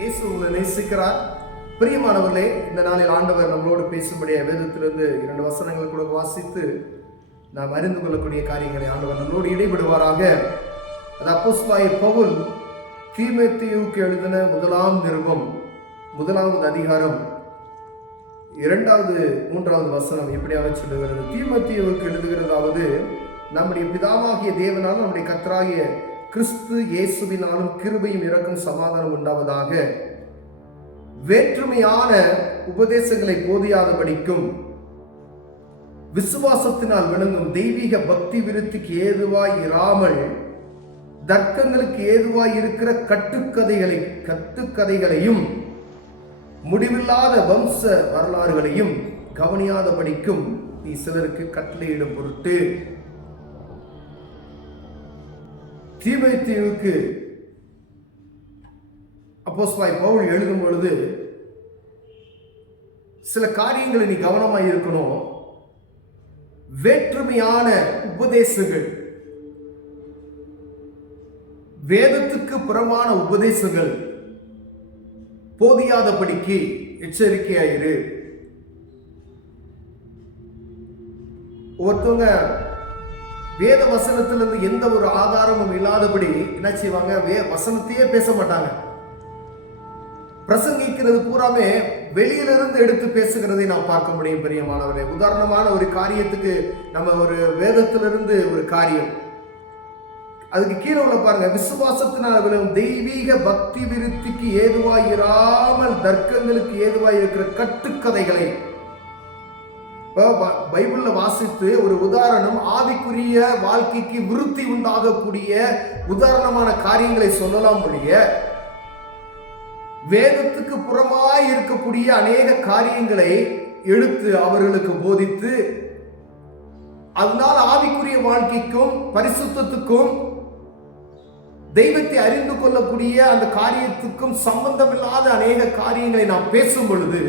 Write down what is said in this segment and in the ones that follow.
இயேசு உங்களை நேசிக்கிறார். பிரியமானவர்களே, இந்த நாளில் ஆண்டவர் நம்மளோடு பேசும்படியா வேதத்திலிருந்து 2 வசனங்களை கூட வாசித்து நாம் அறிந்து கொள்ளக்கூடிய காரியங்களை ஆண்டவர் நம்மளோடு இடைபடுவாராக. அது அப்போஸ்தலனாகிய பவுல் தீமோத்தேயுவுக்கு எழுதின 1 நிருபம் 1வது அதிகாரம் 2வது 3வது வசனம் எப்படியாக சொல்லுகிறது. தீமோத்தேயுவுக்கு எழுதுகிறதாவது, நம்முடைய பிதாவாகிய தேவனாலும் நம்முடைய கர்த்தராகிய கிறிஸ்து இயேசுவினாலும் கிருபையும் இரக்கம் சமாதானம் உண்டாவதாக. வேற்றுமையான உபதேசங்களை போதியாதபடிக்கும் விசுவாசத்தினால் விளங்கும் தெய்வீக பக்தி விருத்திக்கு ஏதுவாய் இராமல் தர்க்கங்களுக்கு ஏதுவாய் இருக்கிற கட்டுக்கதைகளையும் முடிவில்லாத வம்ச வரலாறுகளையும் கவனியாதபடிக்கும் நீ சிலருக்கு கட்டளையிடும் பொருட்டு. தீமோத்தேயுவுக்கு அப்போஸ்தலனாகிய பவுல் எழுதும் பொழுது சில காரியங்களை நீ கவனமாய் இருக்கணும். வேற்றுமையான உபதேசங்கள், வேதத்துக்கு புறமான உபதேசங்கள் போதியாதபடிக்கு எச்சரிக்கையாயிரு. ஒருத்தவங்க வேத வசனத்திலிருந்து எந்த ஒரு ஆதாரமும் இல்லாதபடி என்ன செய்வாங்க, வசனத்தையே பேச மாட்டாங்க. பிரசங்கிக்கிறது பூராமே வெளியிலிருந்து எடுத்து பேசுகிறதை நாம் பார்க்க முடியும். பிரியமானவரே, உதாரணமான ஒரு காரியத்துக்கு நம்ம ஒரு வேதத்திலிருந்து ஒரு காரியம், அதுக்கு கீழே உள்ள பாருங்க, விசுவாசத்தினால் விளங்கும் தெய்வீக பக்தி விருத்திக்கு ஏதுவாய் இராமல் தர்க்கங்களுக்கு ஏதுவாய் இருக்கிற கட்டுக்கதைகளை பைபிள்ல வாசித்து ஒரு உதாரணம், ஆவிக்குரிய வாழ்க்கைக்கு விருத்தி உண்டாகக்கூடிய உதாரணமான காரியங்களை சொல்லலாம் முடிய வேதத்துக்கு புறமாய் இருக்கக்கூடிய அநேக காரியங்களை எடுத்து அவர்களுக்கு போதித்து அதனால் ஆவிக்குரிய வாழ்க்கைக்கும் பரிசுத்தத்துக்கும் தெய்வத்தை அறிந்து கொள்ளக்கூடிய அந்த காரியத்துக்கும் சம்பந்தமில்லாத அநேக காரியங்களை நாம் பேசும் பொழுது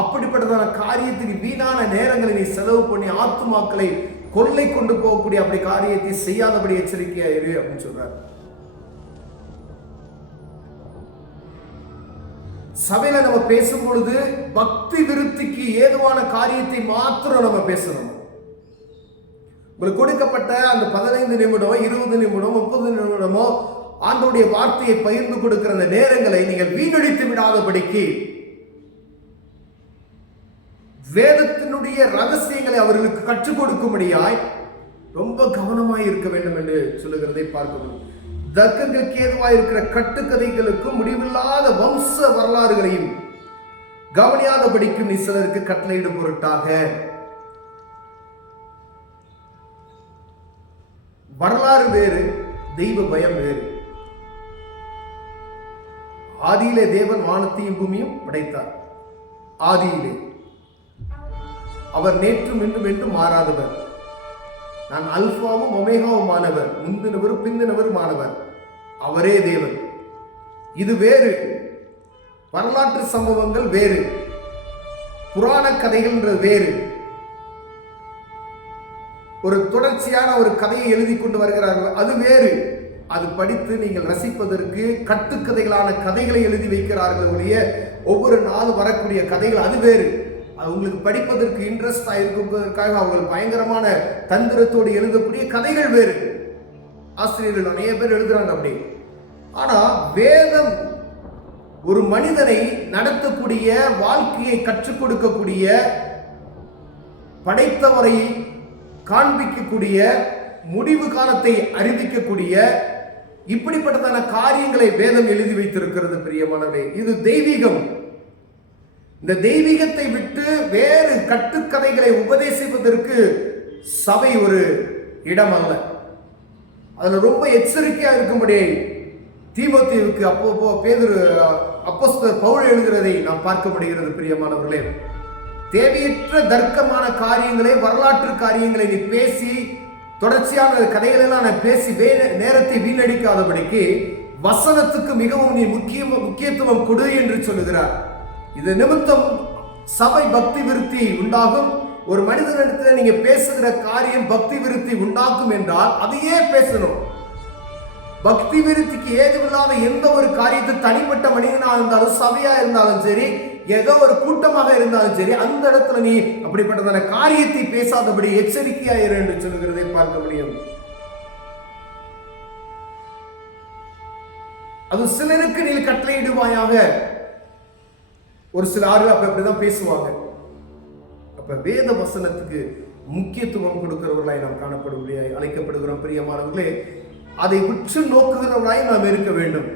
அப்படிப்பட்டதான காரியத்துக்கு வீணான நேரங்களை நீ செலவு பண்ணி ஆத்துமாக்களை கொள்ளை கொண்டு போகக்கூடிய அப்படி காரியத்தை செய்யாதபடி எச்சரிக்கையாயிரு அப்படின்னு சொல்றாரு. சபையில நம்ம பேசும் பொழுது பக்தி விருத்திக்கு ஏதுவான காரியத்தை மாத்திரம் நம்ம பேசணும். உங்களுக்கு கொடுக்கப்பட்ட அந்த 15 நிமிடம் 20 நிமிடம் 30 நிமிடமோ ஆண்டவருடைய வார்த்தையை பகிர்ந்து கொடுக்கிற அந்த நேரங்களை நீங்கள் வீணடித்து விடாதபடிக்கு வேதத்தினுடைய ரகசியங்களை அவர்களுக்கு கற்றுக் கொடுக்கும்படியாய் ரொம்ப கவனமாய் இருக்க வேண்டும் என்று சொல்லுகிறதை பார்க்கணும். தர்க்கங்களுக்கு ஏதுவாய் இருக்கிற கட்டுக்கதைகளுக்கும் முடிவில்லாத வம்ச வரலாறுகளையும் கவனியாதபடிக்கும் நீ சிலருக்கு கட்டளையிடும் பொருட்டாக. வரலாறு வேறு, தெய்வ பயம் வேறு. ஆதியிலே தேவன் வானத்தையும் பூமியும் படைத்தார். ஆதியிலே அவர் நேற்றும் இன்றும் என்றும் மாறாதவர். நான் அல்பாவும் ஒமேகாவும் ஆனவர், முந்தினவரும் பிந்தினவரும் ஆனவர். அவரே தேவன். இது வேறு. வரலாற்று சம்பவங்கள் வேறு, புராண கதைகள் வேறு. ஒரு தொடர்ச்சியான ஒரு கதையை எழுதி கொண்டு வருகிறார்கள், அது வேறு. அது படித்து நீங்கள் ரசிப்பதற்கு கட்டுக்கதைகளான கதைகளை எழுதி வைக்கிறார்கள் ஒழிய ஒவ்வொரு நாளும் வரக்கூடிய கதைகள் அது வேறு. அது உங்களுக்கு படிப்பதற்கு இன்ட்ரெஸ்ட் ஆயிருப்பதற்காக அவர்கள் பயங்கரமான தந்திரத்தோடு எழுதக்கூடிய கதைகள் வேறு. ஆசிரியர்கள் நிறைய பேர் எழுதுறாங்க அப்படி. ஆனா வேதம் ஒரு மனிதனை நடத்தக்கூடிய, வாழ்க்கையை கற்றுக் கொடுக்கக்கூடிய, படைத்தவரை காண்பிக்கக்கூடிய, முடிவு காலத்தை அறிவிக்கக்கூடிய இப்படிப்பட்டதான காரியங்களை வேதம் எழுதி வைத்திருக்கிறது. பிரியமானவரே, இது தெய்வீகம். இந்த தெய்வீகத்தை விட்டு வேறு கட்டுக்கதைகளை உபதேசிப்பதற்கு சபை ஒரு இடம் அல்ல. அதுல ரொம்ப எச்சரிக்கையா இருக்கும்படி தீமோத்தேயுவுக்கு அப்போஸ்தலர் பவுல் எழுதுகிறதை நாம் பார்க்க முடிகிறது. பிரியமானவர்களே, தேவையற்ற தர்க்கமான காரியங்களை, வரலாற்று காரியங்களை நீ பேசி, தொடர்ச்சியான கதைகள் எல்லாம் நான் பேசி நேரத்தை வீணடிக்காதபடிக்கு வசனத்துக்கு மிகவும் நீ முக்கியத்துவம் கொடு என்று சொல்லுகிறார். இது நிமித்தம் சபை பக்தி விருத்தி உண்டாகும். ஒரு மனிதனிடத்தில் நீங்க பேசுகிற காரியம் பக்தி விருத்தி உண்டாக்கும் என்றால் அதையே பேசணும். பக்தி விருத்திக்கு ஏதுவில்லாத எந்த ஒரு காரியத்தை தனிப்பட்ட மனிதனா இருந்தாலும் சபையா இருந்தாலும் சரி, ஏதோ ஒரு கூட்டமாக இருந்தாலும் சரி, அந்த இடத்துல நீ அப்படிப்பட்டதான காரியத்தை பேசாதபடி எச்சரிக்கையாயிரு என்று சொல்லுகிறதை பார்க்க முடியும். அது சிலருக்கு நீ கட்டளையிடுவாயாக. ஒரு சில ஆறு அப்படிதான் பேசுவாங்க. அப்ப வேத வசனத்துக்கு முக்கியத்துவம் கொடுக்கிறவர்களாய் நாம் காணப்படுவதாய் அழைக்கப்படுகிறோம். பிரியமானவர்களே, அதை உற்று நோக்குகிறவர்களாய் நாம் இருக்க வேண்டும்.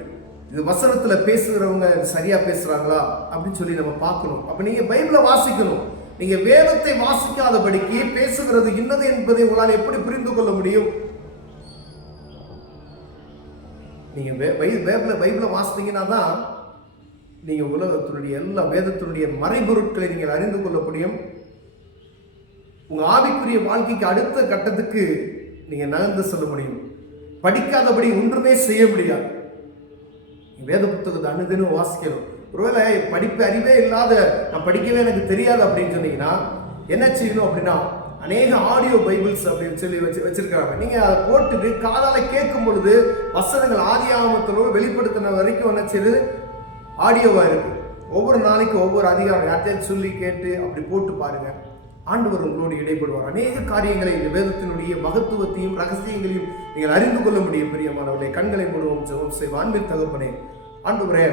இது வசனத்துல பேசுகிறவங்க சரியா பேசுறாங்களா அப்படின்னு சொல்லி நம்ம பார்க்கணும். அப்ப நீங்க பைபிளை வாசிக்கணும். நீங்க வேதத்தை வாசிக்காதபடிக்கு பேசுகிறது இன்னது என்பதை உங்களால் எப்படி புரிந்து கொள்ள முடியும்? நீங்க பைபிளை வாசித்தீங்கன்னா தான் நீங்க உலகத்தினுடைய எல்லா வேதத்தினுடைய மறைபொருட்களை நீங்கள் அறிந்து கொள்ள முடியும். உங்க ஆவிக்குரிய வாழ்க்கைக்கு அடுத்த கட்டத்துக்கு நீங்க நகர்ந்து செல்ல முடியும். படிக்காதபடி ஒன்றுமே செய்ய முடியாது. வேத புத்தகத்தை அனுதினம் வாசிக்கணும். ஒருவேளை படிப்பு அறிவே இல்லாத, நான் படிக்கவே எனக்கு தெரியாது அப்படின்னு சொன்னீங்கன்னா என்ன செய்யணும் அப்படின்னா, அநேக ஆடியோ பைபிள்ஸ் அப்படின்னு சொல்லி வச்சிருக்கிறாங்க. நீங்க அதை போட்டுட்டு காதால கேட்கும் பொழுது வசனங்கள் ஆதி ஆகமத்தோடு வெளிப்படுத்தின வரைக்கும் என்ன செய்யுது, ஆடியோவா இருக்கு. ஒவ்வொரு நாளைக்கு ஒவ்வொரு அதிகாரம் யார்த்தையும் சொல்லி கேட்டு அப்படி போட்டு பாருங்க. ஆண்டவர் உங்களோடு இடைப்படுவார். அநேக காரியங்களை இந்த வேதத்தினுடைய மகத்துவத்தையும் ரகசியங்களையும் நீங்கள் அறிந்து கொள்ள முடியும். பிரியமானவர்களே, கண்களை மூடுவோம், ஜெபம் செய்வோம். அன்பின் தகப்பனே, ஆண்டவரே,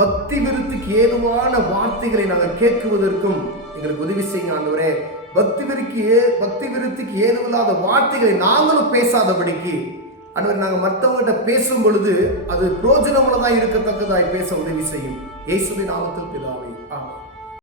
பக்தி விருத்திக்கு ஏதுவான வார்த்தைகளை நாங்கள் கேட்குவதற்கும் எங்களுக்கு உதவி செய்யுங்க. ஆண்டவரே, பக்தி விருத்திக்கு ஏதுவில்லாத வார்த்தைகளை நாங்களும் பேசாதபடிக்கு ஆண்டவர், நாங்கள் மற்றவங்ககிட்ட பேசும் பொழுது அது பிரோஜனமுள்ளதாய் இருக்கத்தக்கதாய் பேச உதவி செய்யும். இயேசுவின் நாமத்தில் பிதாவே.